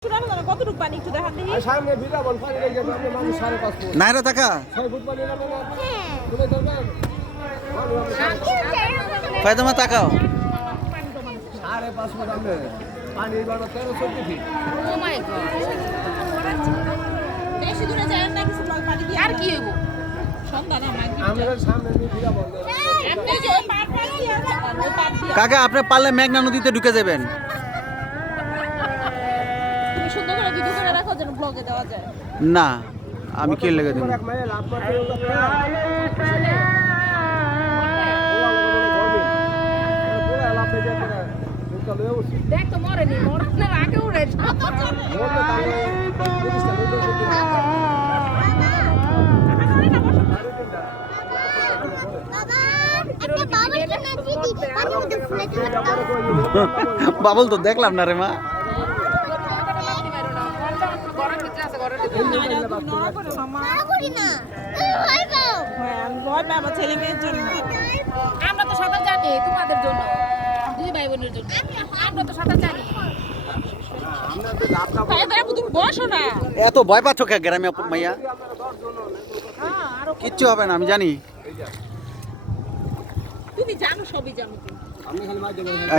কতটুকু পানি একটু দেখান দেখি। সামনে বিরাবন পানি রেখে আপনি মানুষ 5.5 ফুট নাইরা টাকা 6 ফুট পানি নেবেন না তুলে ধরবেন ফায়দামা তাকাও 5.5 ফুট আপনি পানি বাড়া 13-14 ফিট ও মাই গড বেশি দূরে যায় না কিছু পানি দিয়ে আর কি হইব সন্ধ্যা না মাগরিব আমাদের সামনে বিরাবন আপনি যে ওই পাট দিয়ে যান ওই পাট দিয়ে কাকা আপনি পারলে মেঘনা নদীতে ঢুকে যাবেন। তুমি সুন্দর করে ভিডিও করে রাখো যেন ব্লগে দেওয়া যায়। না আমি কি লেগে দেব এক মাইল লাভ করতে দেখ তো মরেনি মরলে আগে উড়ে বাবল তো দেখলাম না রে মা। আমরা তো সাঁতার জানি তোমাদের জন্য দুই ভাই বোনের জন্য আমরা তো সাঁতার জানি তুমি বসো না। এত ভয় পাচ্ছ কে গ্রামে মাইয়া? কিচ্ছু হবে না আমি জানি। তুমি জানো সবই জানো। আমি খালি মাঝে এই